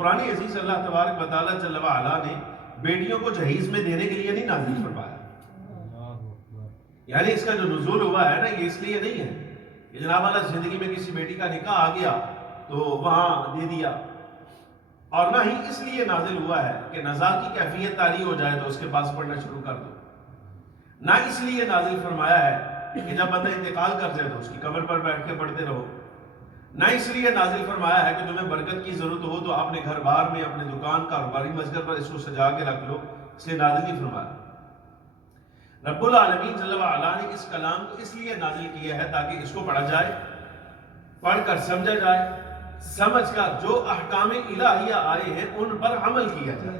قرآن عزیز اللہ تبارک و تعالیٰ جل وعلا نے بیٹیوں کو جہیز میں دینے کے لیے نہیں نازل فرمایا. یعنی اس کا جو نزول ہوا ہے نا یہ اس لیے نہیں ہے کہ جناب والا زندگی میں کسی بیٹی کا نکاح آ گیا تو وہاں دے دیا، اور نہ ہی اس لیے نازل ہوا ہے کہ نزاع کی کیفیت طاری ہو جائے تو اس کے پاس پڑھنا شروع کر دو. نہ اس لیے نازل فرمایا ہے کہ جب بندہ انتقال کر جائے تو اس کی قبر پر بیٹھ کے پڑھتے رہو. نہ اس لیے نازل فرمایا ہے کہ تمہیں برکت کی ضرورت ہو تو اپنے گھر بار میں، اپنے دکان کاروباری مسجد پر اس کو سجا کے رکھ لو، اس لیے نازل نہیں فرمایا. رب العالمین جل وعلا نے اس کلام کو اس لیے نازل کیا ہے تاکہ اس کو پڑھا جائے، پڑھ کر سمجھا جائے، سمجھ کر جو احکام الہیہ آئے ہیں ان پر عمل کیا جائے،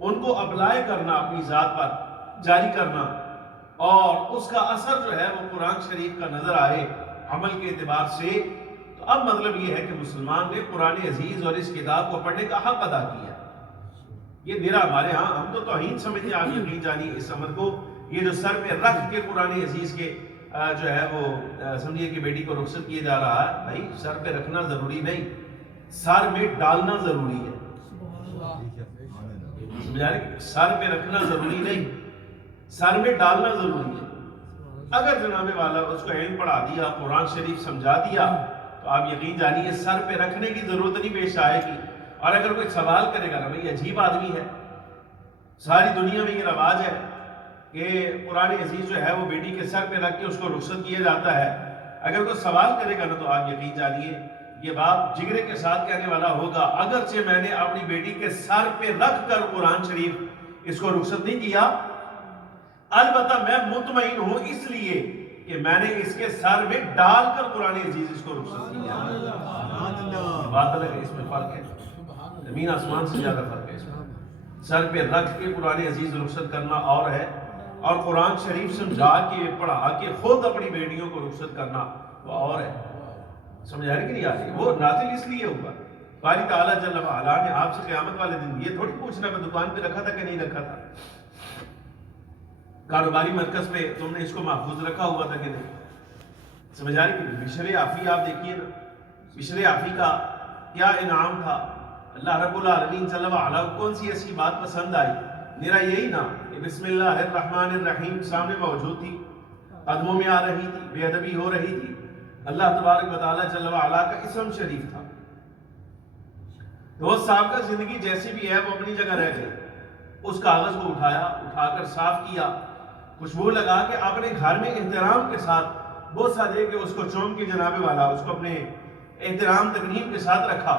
ان کو اپلائی کرنا، اپنی ذات پر جاری کرنا، اور اس کا اثر جو ہے وہ قرآن شریف کا نظر آئے عمل کے اعتبار سے. تو اب مطلب یہ ہے کہ مسلمان نے قرآن عزیز اور اس کتاب کو پڑھنے کا حق ادا کیا. یہ میرا ہمارے ہاں ہم تو توہین سمجھتے آپ یقین جانیے اس عمل کو. یہ جو سر پہ رکھ کے قرآن عزیز کے جو ہے وہ سمجھیے کہ بیٹی کو رخصت کیا جا رہا ہے، بھائی سر پہ رکھنا ضروری نہیں، سر میں ڈالنا ضروری ہے. سمجھا رہے کہ سر پہ رکھنا ضروری نہیں، سر میں ڈالنا ضروری ہے. اگر جناب والا اس کو علم پڑھا دیا، قرآن شریف سمجھا دیا تو آپ یقین جانیے سر پہ رکھنے کی ضرورت نہیں پیش آئے گی. اور اگر کوئی سوال کرے گا بھائی عجیب آدمی ہے، ساری دنیا میں یہ رواج ہے کہ قرآن عزیز جو ہے وہ بیٹی کے سر پہ رکھ کے اس کو رخصت کیا جاتا ہے، اگر کوئی سوال کرے گا نا تو آپ یقین جانیے یہ باپ جگرے کے ساتھ کہنے والا ہوگا اگرچہ میں نے اپنی بیٹی کے سر پہ رکھ کر قرآن شریف اس کو رخصت نہیں کیا، البتہ میں مطمئن ہوں اس لیے کہ میں نے اس کے سر میں ڈال کر قرآن عزیز اس کو رخصت کیا. بات الگ ہے، اس میں فرق ہے، زمین آسمان سے زیادہ فرق ہے. اس میں سر پہ رکھ کے قرآن عزیز رخصت کرنا اور ہے، اور قرآن شریف سمجھا کے پڑھا کے خود اپنی بیٹیوں کو رخصت کرنا وہ اور ہے. سمجھا رہے کہ نہیں آ رہی؟ وہ نازل اس لیے ہوگا باری تعالیٰ جل وعلا نے آپ سے قیامت والے دن یہ تھوڑی پوچھنا میں دکان پہ رکھا تھا کہ نہیں رکھا تھا، کاروباری مرکز پہ تم نے اس کو محفوظ رکھا ہوا تھا کہ نہیں. سمجھا رہی کہ بشر عافی آپ دیکھیے نا، بشر عافی کا کیا انعام تھا. اللہ رب العالمین صلی اللہ علیہ وسلم کون سی ایسی بات پسند آئی؟ میرا یہی نا کہ بسم اللہ الرحمن الرحیم سامنے موجود تھی، قدموں میں آ رہی تھی، بے ادبی ہو رہی تھی، اللہ تبارک و تعالیٰ جل وعلا کا اسم شریف تھا. دوست صاحب کا زندگی جیسی بھی ہے وہ اپنی جگہ رہ گئی. اس کاغذ کو اٹھایا، اٹھا کر صاف کیا، خوشبو لگا کے اپنے گھر میں احترام کے ساتھ بوسہ دے کے اس کو چوم کے جناب والا اس کو اپنے احترام تقریب کے ساتھ رکھا.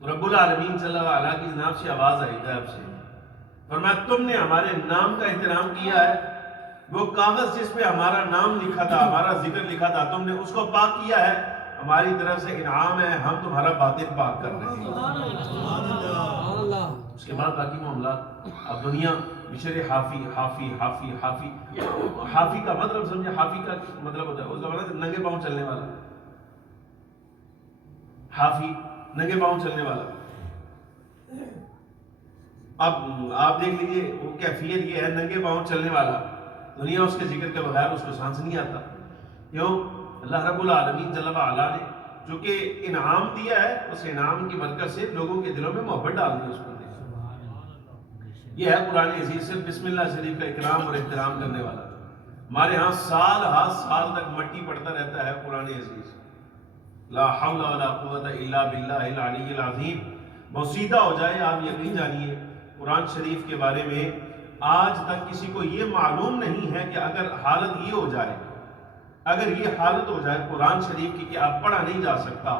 تو رب العالمین صلی اللہ علیہ کی جناب سے آواز آئی غیب سے، فرمایا تم نے ہمارے نام کا احترام کیا ہے، وہ کاغذ جس پہ ہمارا نام لکھا تھا، ہمارا ذکر لکھا تھا، تم نے اس کو پاک کیا ہے، ہماری طرف سے انعام ہے، ہم تمہارا باطن پاک کر رہے ہیں. اس کے بعد باقی معاملات اب دنیا بشر حافی حافی حافی حافی حافی کا مطلب سمجھے، حافی کا مطلب ہوتا ہے اس زمانے ننگے پاؤں چلنے والا، حافی ننگے پاؤں چلنے والا. اب آپ دیکھ لیجئے وہ کیفیت یہ ہے، ننگے پاؤں چلنے والا، دنیا اس کے ذکر کے بغیر اس کو سانس نہیں آتا. کیوں؟ اللہ رب العالمین جل وعلا نے جو کہ انعام دیا ہے، اس انعام کی برکت سے لوگوں کے دلوں میں محبت ڈال دی. اس کو یہ ہے قرآن عزیز صرف بسم اللہ شریف کا اکرام اور احترام کرنے والا. ہمارے ہاں سال ہر سال تک مٹی پڑتا رہتا ہے قرآن عزیز. لا حول ولا قوت الا باللہ العلی العظیم. بوسیدہ ہو جائے آپ یقین جانیے قرآن شریف کے بارے میں آج تک کسی کو یہ معلوم نہیں ہے کہ اگر حالت یہ ہو جائے، اگر یہ حالت ہو جائے قرآن شریف کی کہ آپ پڑھا نہیں جا سکتا،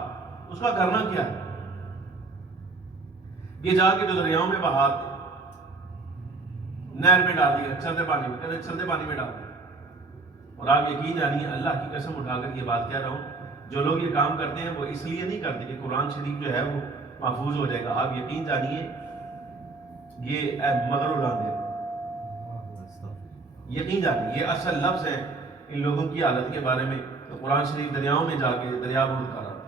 اس کا کرنا کیا ہے؟ یہ جا کے جو دریاؤں میں بہاتے، نہر میں ڈال دیا، چلتے پانی میں، کہتے چلتے پانی میں ڈال دیا. اور آپ یقین جانیے اللہ کی قسم اٹھا کر یہ بات کہہ رہا ہوں، جو لوگ یہ کام کرتے ہیں وہ اس لیے نہیں کرتے کہ قرآن شریف جو ہے وہ محفوظ ہو جائے گا. آپ یقین جانیے یہ مغر اڑاندے، یقین جانیے یہ اصل لفظ ہیں ان لوگوں کی حالت کے بارے میں. تو قرآن شریف دریاؤں میں جا کے دریا بند کر رہا تھا.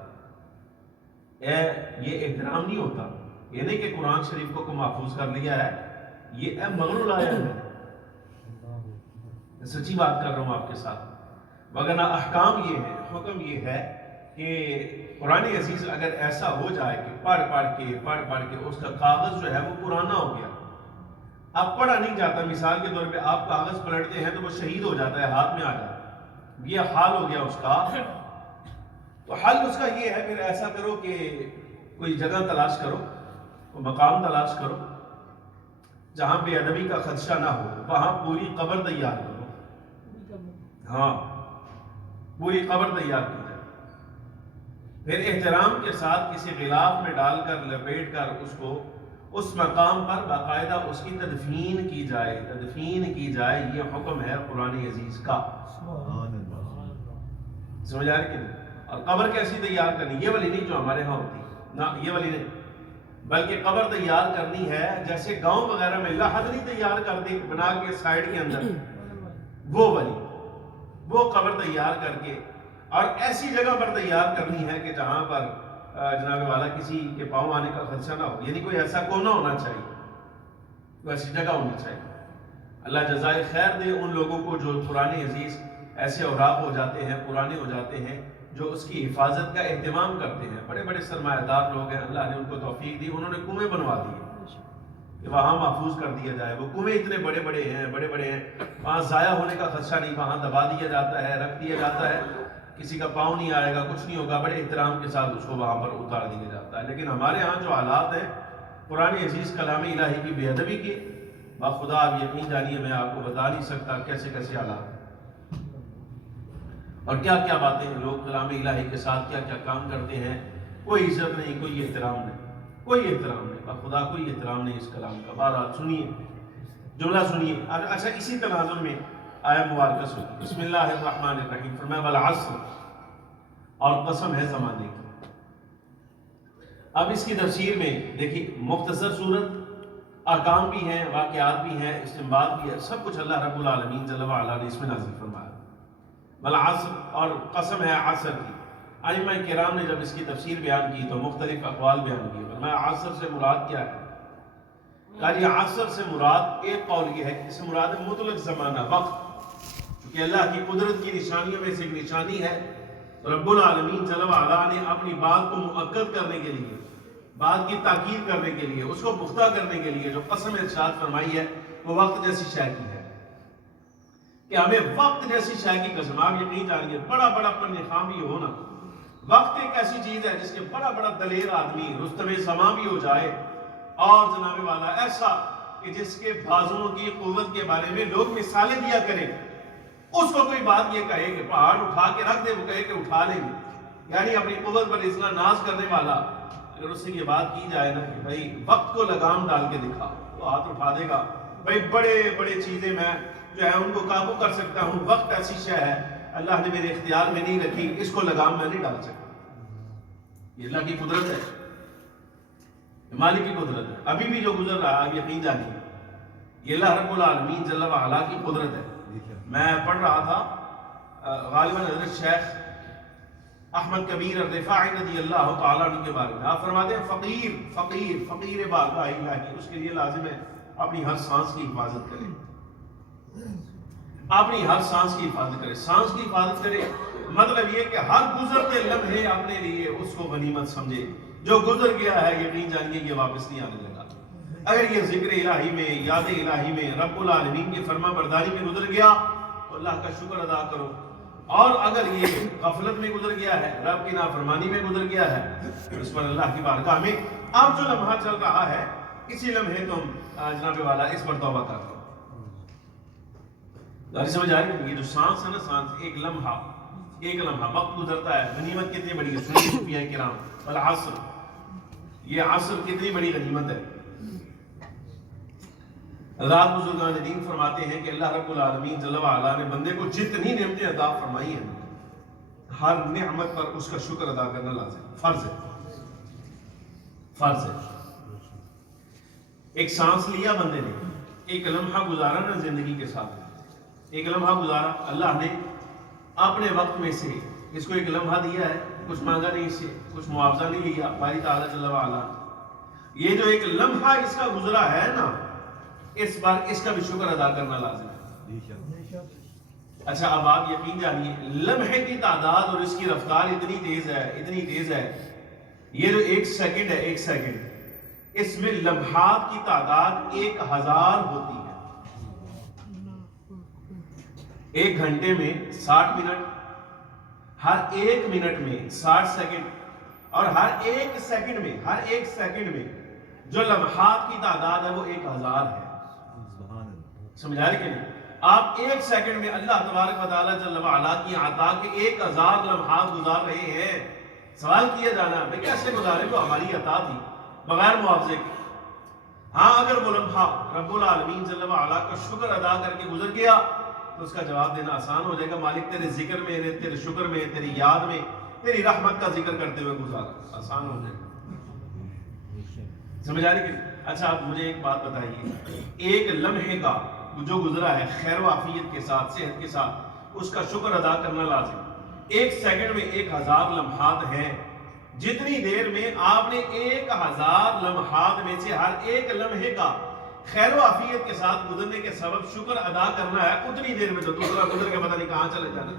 یہ احترام نہیں ہوتا، یہ نہیں کہ قرآن شریف کو محفوظ کر لیا ہے، یہ مغر اڑایا ہے. سچی بات کر رہا ہوں آپ کے ساتھ. وگرنہ احکام یہ ہے، حکم یہ ہے کہ قرآن عزیز اگر ایسا ہو جائے کہ پڑھ کے اس کا کاغذ جو ہے وہ پرانا ہو گیا، اب پڑھا نہیں جاتا، مثال کے طور پہ آپ کاغذ پلٹتے ہیں تو وہ شہید ہو جاتا ہے، ہاتھ میں آ جاتا ہے، یہ حال ہو گیا اس کا، تو حل اس کا یہ ہے، پھر ایسا کرو کہ کوئی جگہ تلاش کرو، کوئی مقام تلاش کرو جہاں بے ادبی کا خدشہ نہ ہو، وہاں پوری قبر تیار کرو، ہاں پوری قبر تیار کی جائے، پھر احترام کے ساتھ کسی غلاف میں ڈال کر لپیٹ کر اس کو اس مقام پر باقاعدہ اس کی تدفین کی جائے، یہ حکم ہے قرآن عزیز کا، سمجھ آ رہی کہ نہیں؟ اور قبر کیسی تیار کرنی، یہ والی نہیں جو ہمارے ہاں ہوتی، نہ یہ والی نہیں، بلکہ قبر تیار کرنی ہے جیسے گاؤں وغیرہ میں لحد نہیں تیار کرتے بنا کے سائڈ کے اندر، وہ والی، وہ قبر تیار کر کے، اور ایسی جگہ پر تیار کرنی ہے کہ جہاں پر جناب والا کسی کے پاؤں آنے کا خدشہ نہ ہو، یعنی کوئی ایسا کونا ہونا چاہیے، کوئی ایسی جگہ ہونی چاہیے۔ اللہ جزائے خیر دے ان لوگوں کو جو قرآن عزیز ایسے اوراق ہو جاتے ہیں، پرانے ہو جاتے ہیں، جو اس کی حفاظت کا اہتمام کرتے ہیں، بڑے بڑے سرمایہ دار لوگ ہیں، اللہ نے ان کو توفیق دی، انہوں نے کنویں بنوا دیے کہ وہاں محفوظ کر دیا جائے، وہ کنویں اتنے بڑے بڑے ہیں، وہاں ضائع ہونے کا خدشہ نہیں، وہاں دبا دیا جاتا ہے، رکھ دیا جاتا ہے، کسی کا پاؤں نہیں آئے گا، کچھ نہیں ہوگا، بڑے احترام کے ساتھ اس کو وہاں پر اتار دیا جاتا ہے۔ لیکن ہمارے ہاں جو حالات ہیں قرآن عزیز کلام الہی کی بے ادبی کے، بخدا آپ یقین جانیے میں آپ کو بتا نہیں سکتا کیسے کیسے حالات ہیں، اور کیا کیا باتیں ہیں، لوگ کلام الہی کے ساتھ کیا کیا کام کرتے ہیں، کوئی عزت نہیں، کوئی احترام نہیں، بخدا کوئی احترام نہیں اس کلام کا۔ بہرحال سنیے جملہ سنیے، اچھا اسی تناظر میں آیہ مبارکہ سنیے، بسم اللہ الرحمن الرحیم، فرمایا والعصر، اور قسم ہے زمانے کی۔ اب اس کی تفسیر میں دیکھیے، مختصر صورت، احکام بھی ہیں، واقعات بھی ہیں، استنباط بھی ہے، سب کچھ اللہ رب العالمین جل وعلا نے اس میں نازل فرمایا۔ والعصر، اور قسم ہے عصر کی۔ ائمہ کرام نے جب اس کی تفسیر بیان کی تو مختلف اقوال بیان کیے، فرمایا عصر سے مراد کیا ہے؟ کہا جی عصر سے مراد، ایک قول یہ ہے کہ اس سے مراد ہے مطلق زمانہ، وقت، کیونکہ اللہ کی قدرت کی نشانیوں میں سے ایک نشانی ہے رب العالمین جل وعلا نے اپنی بات کو مؤکد کرنے کے لیے، بات کی تاکید کرنے کے لیے، اس کو پختہ کرنے کے لیے جو قسم ارشاد فرمائی ہے وہ وقت جیسی شے کی ہے، کہ ہمیں وقت جیسی شے کی قسم، آپ یقین جانیے بڑا بڑا پن خام بھی ہو نا، وقت ایک ایسی چیز ہے جس کے بڑا بڑا دلیر آدمی رستم سما بھی ہو جائے، اور جناب والا ایسا کہ جس کے بازوؤں کی قوت کے بارے میں لوگ مثالیں دیا کریں، اس کو کوئی بات یہ کہے کہ پہاڑ اٹھا کے رکھ دے، وہ کہے کہ اٹھا لیں گے، یعنی اپنی قوت پر اتنا ناز کرنے والا، اگر اس سے یہ بات کی جائے نا کہ بھائی وقت کو لگام ڈال کے دکھا، تو ہاتھ اٹھا دے گا، بھائی بڑے بڑے چیزیں میں جو ہے ان کو قابو کر سکتا ہوں، وقت ایسی شے ہے اللہ نے میرے اختیار میں نہیں رکھی، اس کو لگام میں نہیں ڈال سکتا، یہ اللہ کی قدرت ہے، مالک کی قدرت ہے، ابھی بھی جو گزر رہا ہے آپ یقین جانیے یہ اللہ رب العالمین جل وعلا کی قدرت ہے۔ میں پڑھ رہا تھا غالباً حضرت شیخ احمد کبیر الرفاعی رضی اللہ تعالیٰ عنہ کے بارے میں، آپ فرماتے ہیں فقیر بارگاہ الہی، اس کے لیے لازم ہے اپنی ہر سانس کی حفاظت کرے، اپنی ہر سانس کی حفاظت کرے، سانس کی حفاظت کرے مطلب یہ کہ ہر گزرتے لمحے اپنے لیے اس کو غنیمت سمجھے، جو گزر گیا ہے یقین جانیے یہ واپس نہیں آنے لگا، اگر یہ ذکر الہی میں، یاد الہی میں، رب العالمین کی فرما برداری میں گزر گیا تو اللہ کا شکر ادا کرو، اور اگر یہ غفلت میں گزر گیا ہے، رب کی نافرمانی میں گزر گیا ہے، تو اس پر اللہ کی بارگاہ میں اب جو لمحہ چل رہا ہے اسی لمحے تم جناب والا اس پر توبہ کر دو۔ سمجھ آ رہی ہے؟ یہ جو سانس ہے نا، سانس ایک لمحہ وقت گزرتا ہے، غنیمت کتنی بڑی ہے، سنیے صوفیاء کرام، والعصر، یہ عصر کتنی بڑی غنیمت ہے۔ رات بزرگان دین فرماتے ہیں کہ اللہ رب العالمین جل وعلا نے بندے کو جتنی نعمتیں عطا فرمائی ہیں، ہر نعمت پر اس کا شکر ادا کرنا لازم، فرض ہے۔ ایک سانس لیا بندے نے، ایک لمحہ گزارا نا زندگی کے ساتھ، ایک لمحہ گزارا، اللہ نے اپنے وقت میں سے اس کو ایک لمحہ دیا ہے، کچھ مانگا نہیں اس سے، کچھ معاوضہ نہیں لیا، باری تعالیٰ جل وعلا، یہ جو ایک لمحہ اس کا گزرا ہے نا، اس بار اس کا بھی شکر ادا کرنا لازم ہے۔ اچھا اب آپ یقین جانیے لمحے کی تعداد اور اس کی رفتار اتنی تیز ہے یہ جو 1 سیکنڈ ہے 1 سیکنڈ اس میں لمحات کی تعداد 1000 ہوتی ہے. 1 گھنٹے میں 60 منٹ، ہر 1 منٹ میں 60 سیکنڈ، اور ہر ایک سیکنڈ میں جو لمحات کی تعداد ہے وہ 1000 ہے. سمجھا رہے کہ نہیں؟ آپ 1 سیکنڈ میں اللہ تبارک و تعالیٰ جل وعلا کی عطا کے 1000 لمحات گزار رہے ہیں. سوال کیا جانا بھئی کیسے گزارے؟ وہ ہماری عطا تھی بغیر معاوضے کے. ہاں اگر وہ لمحہ رب العالمین جل وعلا کا شکر ادا کر کے گزر گیا تو اس کا جواب دینا آسان ہو جائے گا. مالک تیرے ذکر میں، تیرے شکر میں، تیری یاد میں، تیری رحمت کا ذکر کرتے ہوئے گزارا، آسان ہو جائے گا. سمجھ آ رہی کہ؟ اچھا آپ مجھے ایک بات بتائیے، ایک لمحے کا جو گزرا ہے خیر و عافیت کے ساتھ، صحت کے ساتھ، اس کا شکر ادا کرنا لازم. 1 سیکنڈ میں 1000 لمحات ہیں. جتنی دیر میں آپ نے 1000 لمحات میں سے ہر ایک لمحے کا خیر و عافیت کے ساتھ گزرنے کے سبب شکر ادا کرنا ہے، اتنی دیر میں تو دوسرا گزر کے پتہ نہیں کہاں چلے جانا.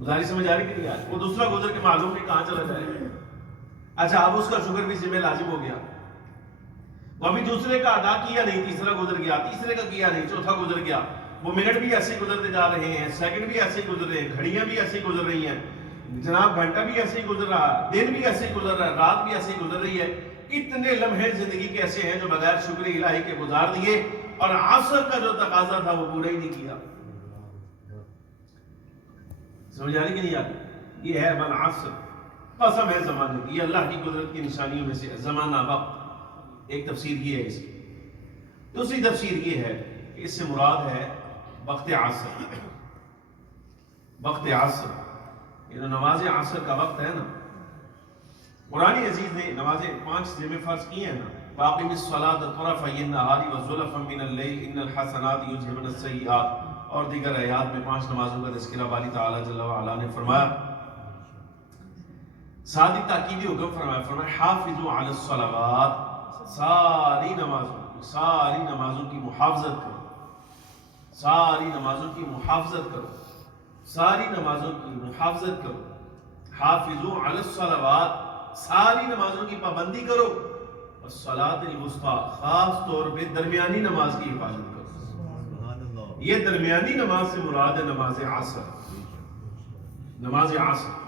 گزاری سمجھ آ رہی کہ نہیں آ رہی؟ وہ دوسرا گزر کے معلوم نہیں کہاں چلا جائے. اچھا اب اس کا شکر بھی ذمہ لازم ہو گیا. وہ ابھی دوسرے کا ادا کیا نہیں، تیسرا گزر گیا، تیسرے کا کیا نہیں، چوتھا گزر گیا. وہ منٹ بھی ایسے گزرتے جا رہے ہیں، سیکنڈ بھی ایسے گزر رہے ہیں، گھڑیاں بھی ایسے گزر رہی ہیں، جناب گھنٹہ بھی ایسے ہی گزر رہا ہے، دن بھی ایسے ہی گزر رہا ہے، رات بھی ایسے ہی گزر رہی ہے. اتنے لمحے زندگی کے ایسے ہیں جو بغیر شکر الہی کے گزار دیے، اور عصر کا جو تقاضا تھا وہ پورا ہی نہیں کیا. سمجھ آ رہی کہ نہیں آتی؟ یہ ہے والعصر، قسم ہے زمانے کی. یہ اللہ کی قدرت کی نشانیوں میں سے زمانہ، وقت. ایک تفسیر یہ ہے اس کی. دوسری تفسیر یہ ہے کہ اس سے مراد ہے وقت عصر. وقت عصر، یہ جو نماز عصر کا وقت ہے نا، قرآن عزیز نے نمازیں 5 ذمہ فرض کی ہیں نا. باقی الصلاۃ طرفی النہار وزلفا من اللیل ان الحسنات یذہبن السیئات، اور دیگر آیات میں 5 نمازوں کا تذکرہ باری تعالیٰ جل وعلا نے فرمایا. ساتھ ہی تاکیدی حکم فرمایا حافظوا علی الصلوات، ساری نمازوں کی محافظت کرو، ساری نمازوں کی محافظت کرو، ساری نمازوں کی محافظت کرو. حافظوا علی الصلوات، ساری نمازوں کی پابندی کرو. والصلاۃ الوسطیٰ، خاص طور پہ درمیانی نماز کی حفاظت کرو. یہ درمیانی نماز سے مراد ہے نماز عصر. نماز عصر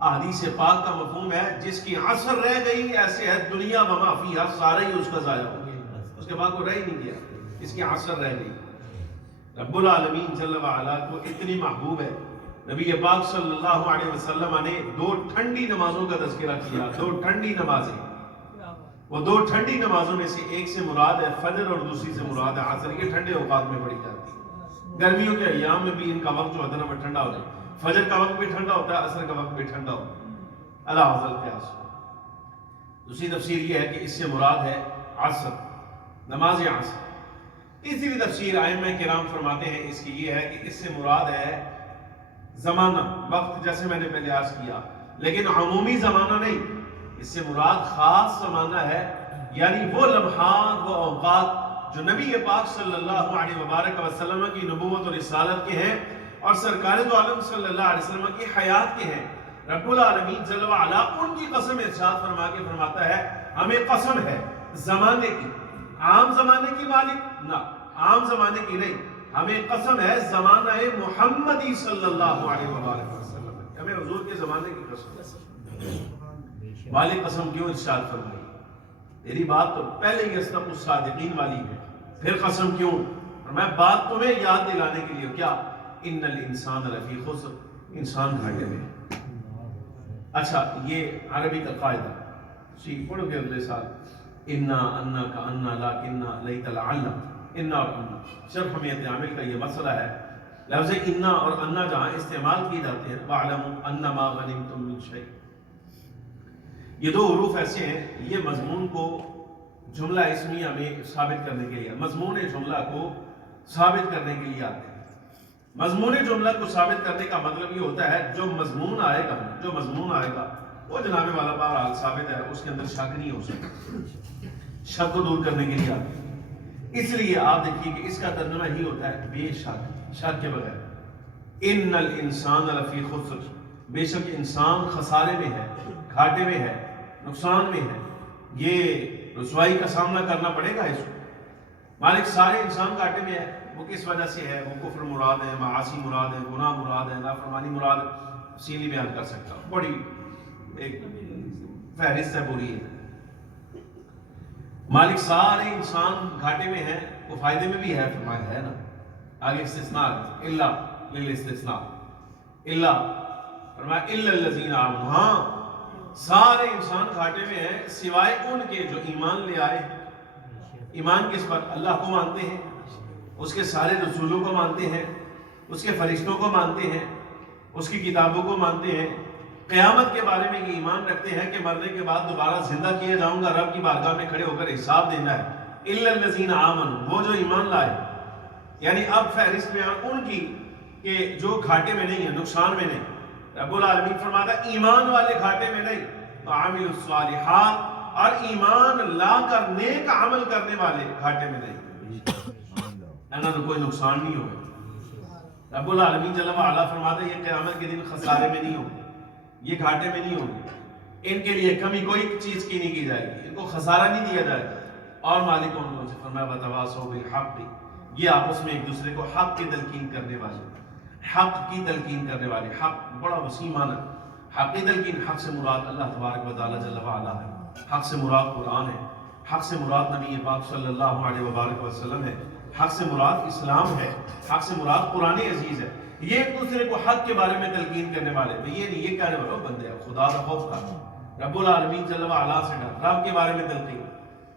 احادیث پاک کا مفہوم ہے جس کی عصر رہ گئی ایسے ہے دنیا وما فیہا، سارا ہی اس کا ضائع ہو گیا، اس کے بعد کو رہ ہی نہیں گیا، اس کی عصر رہ گئی. رب العالمین جل وعلا کو اتنی محبوب ہے، نبی پاک صلی اللہ علیہ وسلم نے 2 ٹھنڈی نمازوں کا تذکرہ کیا. 2 ٹھنڈی نمازیں، وہ 2 ٹھنڈی نمازوں میں سے ایک سے مراد ہے فجر اور دوسری سے مراد ہے عصر. یہ ٹھنڈے اوقات میں پڑھی جاتی ہے. گرمیوں کے ایام میں بھی ان کا وقت جو ہوتا ہے نا وہ ٹھنڈا ہوتا ہے. فجر کا وقت بھی ٹھنڈا ہوتا ہے، عصر کا وقت بھی ٹھنڈا ہوتا ہے. اللہ حضرت قیاس. دوسری تفسیر یہ ہے کہ اس سے مراد ہے عصر، نماز عصر. تیسری تفسیر ائمہ کرام فرماتے ہیں اس کی یہ ہے کہ اس سے مراد ہے زمانہ، وقت، جیسے میں نے پہلے عرض کیا، لیکن عمومی زمانہ نہیں. اس سے مراد خاص زمانہ ہے، یعنی وہ لمحات، وہ اوقات جو نبی پاک صلی اللہ علیہ وبارک وسلم کی نبوت اور رسالت کے ہیں اور سرکار دو عالم صلی اللہ علیہ وسلم کی حیات کے ہیں. رب العالمین جل وعلا ان کی قسم ارشاد فرما کے فرماتا ہے ہمیں قسم ہے زمانے کی، عام زمانے کی مالک نہ، عام زمانے کی نہیں، ہمیں قسم ہے زمانہ محمدی صلی اللہ علیہ وآلہ وسلم، ہمیں حضور کے زمانے کی قسم ہے. مالک قسم کیوں ارشاد فرمائی؟ تیری بات تو پہلے ہی اصدق الصادقین والی ہے، پھر قسم کیوں؟ میں بات تمہیں یاد دلانے کے لیے، کیا؟ ان الانسان لفی خسر، انسان گھاٹے میں. اچھا یہ عربی کا قاعدہ سیکھ پڑھو گے اگلے سال. انا، انا کا انا، لاکنہ، لیت لعل. انا اور انا شرح حمیت عامل کا یہ مسئلہ ہے. لفظ انا اور انا جہاں استعمال کی جاتے ہیں، وَعْلَمُوا أَنَّمَا غَنِمْتُم مِّن شَيْءٍ، یہ 2 حروف ایسے ہیں یہ مضمون کو جملہ اسمیہ میں ثابت کرنے کے لیے، مضمون جملہ کو ثابت کرنے کے لیے آتے ہیں. مضمون جملہ کو ثابت کرنے کا مطلب یہ ہوتا ہے جو مضمون آئے گا وہ جناب والا بہرحال ثابت ہے، اس کے اندر شک نہیں ہو سکتا، شک کو دور کرنے کے لیے آتے ہیں. اس لیے آپ دیکھیے کہ اس کا ترجمہ ہی ہوتا ہے بے شک، شک کے بغیر، ان الانسان لفی خسر، بے شک انسان خسارے میں ہے، گھاٹے میں ہے، نقصان میں ہے، یہ رسوائی کا سامنا کرنا پڑے گا اس کو۔ مالک سارے انسان گھاٹے میں ہے، وہ کس وجہ سے ہے؟ وہ کفر مراد ہے، معاصی مراد ہے، گناہ مراد ہے، نافرمانی مراد ہے، تفصیلی بیان کر سکتا ہوں، بڑی ایک فہرست ہے پوری ہے۔ مالک سارے انسان گھاٹے میں ہیں، وہ فائدے میں بھی ہے، فرمایا ہے نا، آگے استثناء الا للاستثناء، الا فرمایا الا الذین آمنوا، ہاں سارے انسان گھاٹے میں ہیں سوائے ان کے جو ایمان لے آئے۔ ایمان کس پر؟ اللہ کو مانتے ہیں، اس کے سارے رسولوں کو مانتے ہیں، اس کے فرشتوں کو مانتے ہیں، اس کی کتابوں کو مانتے ہیں، قیامت کے بارے میں یہ ایمان رکھتے ہیں کہ مرنے کے بعد دوبارہ زندہ کیا جاؤں گا، رب کی بارگاہ میں کھڑے ہو کر حساب دینا ہے۔ الا الذین آمنوا، وہ جو ایمان لائے، یعنی اب فہرست میں ان کی کہ جو گھاٹے میں نہیں ہے، نقصان میں نہیں۔ رب العالمین فرماتا ہے ایمان والے گھاٹے میں نہیں، وعاملوا الصالحات، اور ایمان لا کر نیک عمل کرنے والے گھاٹے میں نہیں، تو کوئی نقصان نہیں ہوگا۔ رب العالمین جل وعلا فرماتا ہے یہ قیامت کے دن خسارے میں نہیں ہوگے، یہ گھاٹے میں نہیں ہوگے، ان کے لیے کمی کوئی چیز کی نہیں کی جائے گی، ان کو خسارہ نہیں دیا جائے گا۔ اور مالک ان لوگوں سے فرمایا وتواصوا بالحق، یہ آپس میں ایک دوسرے کو حق کی تلقین کرنے والے، حق کی تلقین کرنے والے، حق بڑا وسیع معنی ہے۔ حق کی تلقین، حق سے مراد اللہ تبارک و تعالی جل وعلا ہے، حق سے مراد قرآن ہے، حق سے مراد نبی پاک صلی اللہ علیہ وبارک وسلم ہے، حق سے مراد اسلام ہے، حق سے مراد قرآن عزیز ہے۔ یہ ایک دوسرے کو حق کے بارے میں تلقین کرنے والے، یہ نہیں یہ کہنے والے بندے خدا کا خوف کر، رب العالمین جل وعلا سے ڈر، رب کے بارے میں تلقین،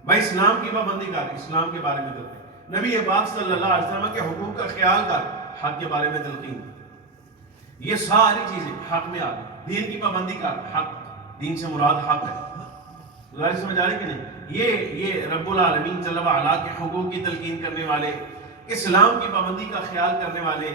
بھائی اسلام کی پابندی کر، اسلام کے بارے میں تلقین، نبی پاک صلی اللہ علیہ وسلم کے حقوق کا خیال کر، حق کے بارے میں تلقین۔ یہ ساری چیزیں حق میں آ گئی۔ دین کی پابندی کر، حق، دین سے مراد حق ہے، ظاہر سمجھ آ رہی کہ نہیں؟ یہ رب العالمین جل وعلا کے حقوق کی تلقین کرنے والے، اسلام کی پابندی کا خیال کرنے والے،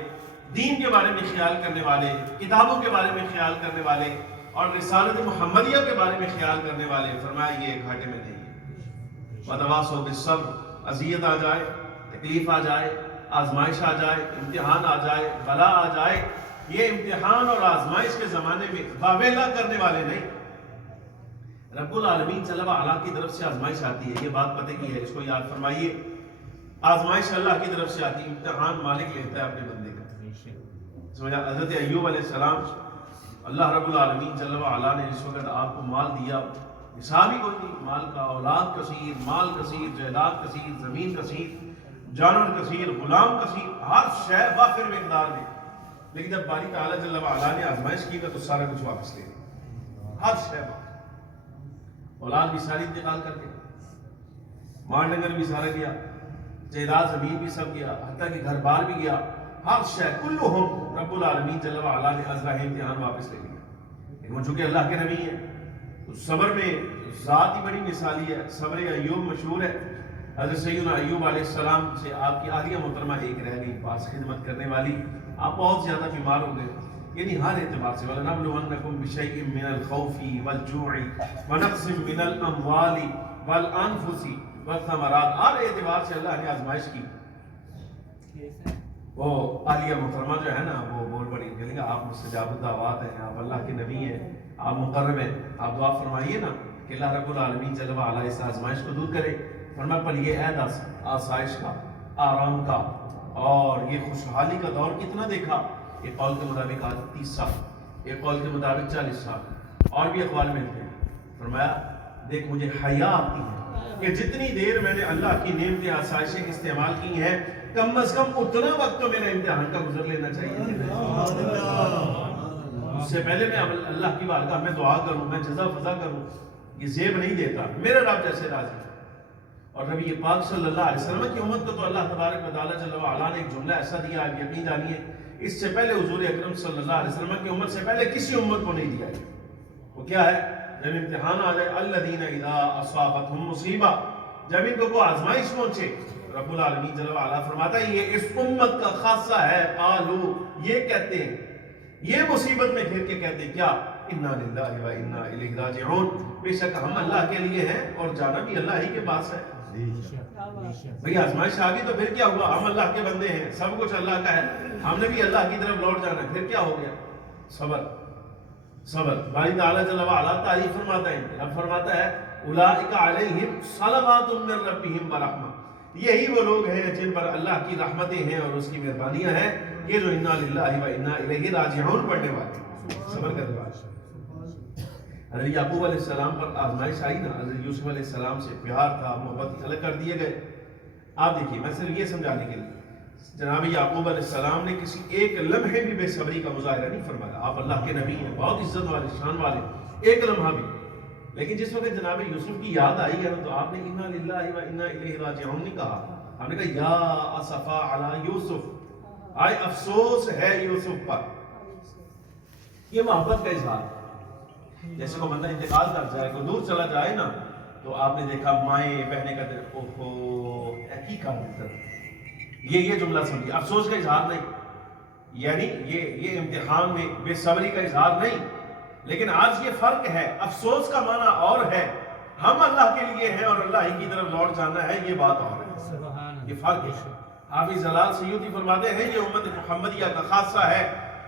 دین کے بارے میں خیال کرنے والے، کتابوں کے بارے میں خیال کرنے والے، اور رسالت محمدیہ کے بارے میں خیال کرنے والے، فرمایا یہ گھاٹے میں نہیں ہے۔ وتواصوا بالصبر، اذیت آ جائے، تکلیف آ جائے، آزمائش آ جائے، امتحان آ جائے، بلا آ جائے، یہ امتحان اور آزمائش کے زمانے میں واویلا کرنے والے نہیں۔ رب العالمین جل وعلا کی طرف سے آزمائش آتی ہے، یہ بات پتہ کی ہے، اس کو یاد فرمائیے، آزمائش اللہ کی طرف سے آتی ہے، امتحان مالک لیتا ہے اپنے بندے کا۔ سمجھا؟ حضرت ایوب علیہ السلام، اللہ رب العالمین جل وعلا نے اس وقت آپ کو مال دیا، حساب ہی کوئی نہیں، مال کا، اولاد کثیر، مال کثیر، جائیداد کثیر، زمین کثیر، جانور کثیر، غلام کثیر، ہر شے وافر مقدار میں، لیکن جب باری تعالیٰ جل وعلا نے آزمائش کی تو سارا کچھ واپس لے لیا، ہر شے واپس، اولاد بھی ساری انتقال کر گیا، مال ڈنگر بھی سارا گیا، جائیداد زمین بھی سب گیا، حتیٰ کہ گھر بار بھی گیا، ہر شے کلہم رب العالمین جل وعلا نے ازرہ امتحان واپس لے لیا۔ لیکن وہ چونکہ اللہ کے نبی ہیں تو صبر میں ذات ہی بڑی مثالی ہے، صبر ایوب مشہور ہے۔ حضرت سیدنا ایوب علیہ السلام سے آپ کی عالیہ محترمہ ایک رہ گئی پاس خدمت کرنے والی، آپ بہت زیادہ بیمار ہو گئے، یعنی ہر اعتبار سے وَلَنَبْلُوَنَّكُمْ بِشَيْءٍ مِّنَ الْخَوْفِ وَالْجُوعِ وَنَقْصٍ مِّنَ الْأَمْوَالِ وَالْأَنفُسِ وَالثَّمَرَاتِ، ہر اعتبار سے اللہ نے آزمائش کی۔ وہ عالیہ محترمہ جو ہے نا وہ بول پڑی، کہنے گا آپ مستجاب الدعوات ہیں، آپ اللہ کے نبی ہیں، آپ مقرب ہیں، آپ دعا فرمائیے نا کہ اللہ رب العالمین جل وعلا اس آزمائش کو دور کرے۔ فرمایا پر یہ عہد آسائش کا، آرام کا اور یہ خوشحالی کا دور کتنا دیکھا؟ ایک قول کے مطابق آج 30 سال، ایک قول کے مطابق 40 سال، اور بھی اقوال ملتے ہیں۔ فرمایا دیکھ مجھے حیا آتی ہے کہ جتنی دیر میں نے اللہ کی نعمتیں آسائشیں استعمال کی ہیں، کم از کم اتنا وقت تو میرے امتحان کا گزر لینا چاہیے۔ اس سے پہلے میں اللہ کی بارگاہ میں دعا کروں، میں جزا فضا کروں، یہ زیب نہیں دیتا، میرے رب جیسے راضی ہے۔ اور نبی پاک صلی اللہ علیہ وسلم کی امت کو تو اللہ تبارک و تعالیٰ جل وعلا نے ایک جملہ ایسا دیا، آپ یقین جانیے اس سے پہلے حضور اکرم صلی اللہ علیہ وسلم کی امت سے پہلے کسی امت کو نہیں دیا ہے۔ وہ کیا ہے؟ جب امتحان آ جائے، الذین اذا اصابتہم مصیبہ، جب ان کو کوئی آزمائش پہنچے، رب العالمین جل وعلا فرماتا ہے یہ اس امت کا خاصہ ہے، قالو، یہ کہتے ہیں، یہ مصیبت میں گھر کے کہتے ہیں کیا؟ انا للہ و انا الیہ راجعون، بے شک ہم اللہ کے لیے ہیں اور جانا بھی اللہ ہی کے پاس ہے۔ بھئی آزمائش آ گئی تو پھر کیا ہوا؟ ہم اللہ کے بندے ہیں، سب کچھ اللہ کا ہے، ہم نے بھی اللہ کی طرف لوٹ جانا ہے، پھر کیا ہو گیا؟ صبر صبر. باری تعالیٰ جل وعلا تعریف فرماتا ہے، رب فرماتا ہے اولئک علیہم صلوات من ربہم ورحمہ، یہی وہ لوگ ہیں جن پر اللہ کی رحمتیں ہیں اور اس کی مہربانیاں ہیں، یہ جو انا للہ و انا الیہ راجعون پڑھنے والے، صبر کرنے والے. حضرت یعقوب علیہ السلام پر آزمائش آئی نا، حضرت یوسف علیہ السلام سے پیار تھا، محبت الگ کر دیے گئے. آپ دیکھیے، میں صرف یہ سمجھانے کے لیے، جناب یعقوب علیہ السلام نے کسی ایک لمحے بھی بے صبری کا مظاہرہ نہیں فرمایا. آپ اللہ کے نبی ہیں، بہت عزت والے، شان والے، ایک لمحہ بھی. لیکن جس وقت جناب یوسف کی یاد آئی ہے تو آپ نے انا للہ و انا الیہ راجعون نہیں کہا، آپ نے کہا یا اسفا علی یوسف، آئے افسوس ہے یوسف پر. یہ محبت کا اظہار. جیسے کوئی بندہ انتقال کر جائے، کوئی دور چلا جائے نا، تو آپ نے دیکھا مائیں بہنے کا دل، اوہو کی کر دیتا. یہ جملہ سمجھیے، افسوس کا اظہار نہیں، یعنی یہ امتحان میں بے صبری کا اظہار نہیں. لیکن آج یہ فرق ہے، افسوس کا معنی اور ہے، ہم اللہ کے لیے ہیں اور اللہ ہی کی طرف لوٹ جانا ہے، یہ بات اور ہے، یہ فرق ہے. حافظ جلال سیوطی فرماتے ہیں یہ امت محمدیہ کا خاصہ ہے.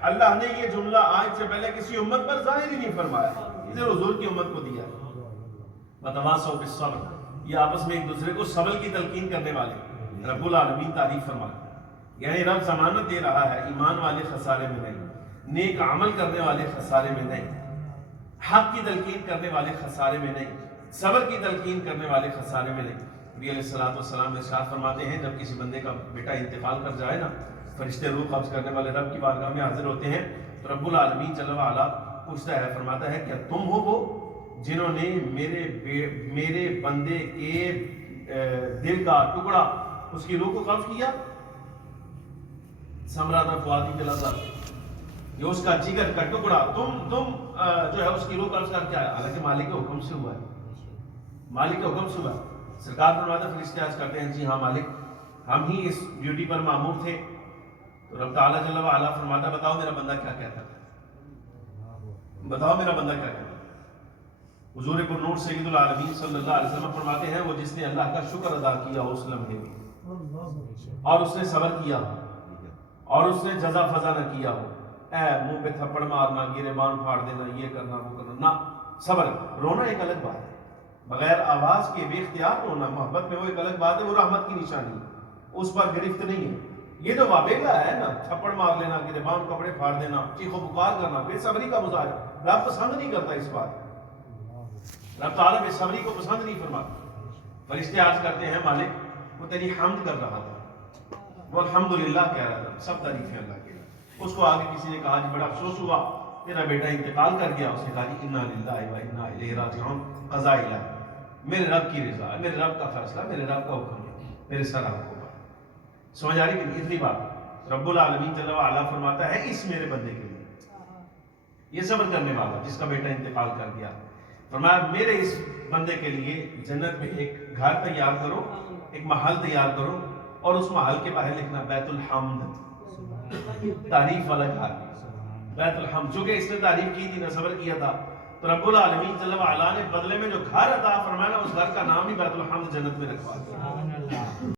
اللہ نے یہ جملہ آج سے پہلے کسی امت پر ظاہر ہی نہیں فرمایا، اسے حضور کی امت کو دیا. وتواصوا بالصبر، یہ آپس میں ایک دوسرے کو صبر کی تلقین کرنے والے. رب العالمین تعریف فرمائے، یعنی رب ضمانت دے رہا ہے ایمان والے خسارے میں نہیں، نیک عمل کرنے والے خسارے میں نہیں، حق کی تلقین کرنے والے خسارے میں نہیں، صبر کی تلقین کرنے والے خسارے میں نہیں. نبی علیہ السلام ارشاد فرماتے ہیں جب کسی بندے کا بیٹا انتقال کر جائے نا، فرشتے روح قبض کرنے والے رب کی بارگاہ میں حاضر ہوتے ہیں تو رب العالمین جل وعلا پوچھتا ہے، فرماتا ہے کیا تم ہو وہ جنہوں نے میرے بندے کے دل کا ٹکڑا، اس کی روح کو قبض کیا؟ سمرادہ فؤادی کے لذت، یہ اس کا جگر کا ٹکڑا، تم جو ہے اس کی روح قبض کر کے آیا، حالانکہ مالک کے حکم سے ہوا ہے، مالک کے حکم سے ہوا ہے. سرکار فرماتا ہے فرشتے عرض کرتے ہیں جی ہاں مالک، ہم ہی اس ڈیوٹی پر مامور تھے. تو رب تعالیٰ جل وعلا فرماتا ہے بتاؤ میرا بندہ کیا کہتا ہے، بتاؤ میرا بندہ کیا کہتا ہے. حضور پر نور سید العالمین صلی اللہ علیہ وسلم فرماتے ہیں وہ جس نے اللہ کا شکر ادا کیا اس لمحے میں، اور اس نے صبر کیا اور اس نے جزا فضا نہ کیا ہو، اے منہ پہ تھپڑ مارنا، گریبان پھاڑ دینا، یہ کرنا وہ کرنا نہ، صبر. رونا ایک الگ بات ہے، بغیر آواز کے بے اختیار رونا محبت میں وہ ایک الگ بات ہے، وہ رحمت کی نشانی ہے، اس پر گرفت نہیں ہے. یہ جو وابیلا ہے نا، تھپڑ مار لینا، گریبان کپڑے پھاڑ دینا، چیخ و پکار کرنا، بے صبری کا مظاہرہ رب پسند نہیں کرتا. اس بات رب تعالیٰ بے صبری کو پسند نہیں فرماتا. فرشتے عرض کرتے ہیں مالک وہ تیری حمد کر رہا تھا، وہ الحمدللہ کہہ رہا تھا، سب تعریفیں اللہ کے. اس کو آگے کسی نے کہا جی بڑا افسوس ہوا تیرا بیٹا انتقال کر گیا. اس نے کہا جی انا للہ و انا الیہ راجعون، قضاء الہی، میرے رب کی رضا، میرے رب کا فیصلہ، میرے رب کا حکم ہے، میرے سر آپ کو. سمجھ آ رہی کہ اتنی بات رب العالمین جل وعلا فرماتا ہے اس میرے بندے کے لیے، یہ صبر کرنے والا جس کا بیٹا انتقال کر گیا، فرمایا میرے اس بندے کے لیے جنت میں ایک گھر تیار کرو، ایک محل تیار کرو، اور اس محل کے باہر لکھنا بیت الحمد، تعریف والا گھر، بیت الحمد. چونکہ اس نے تعریف کی تھی نہ صبر کیا تھا، تو رب العالمین جل وعلا نے بدلے میں جو گھر عطا فرمایا اس گھر کا نام ہی بیت الحمد جنت میں رکھوا دیا.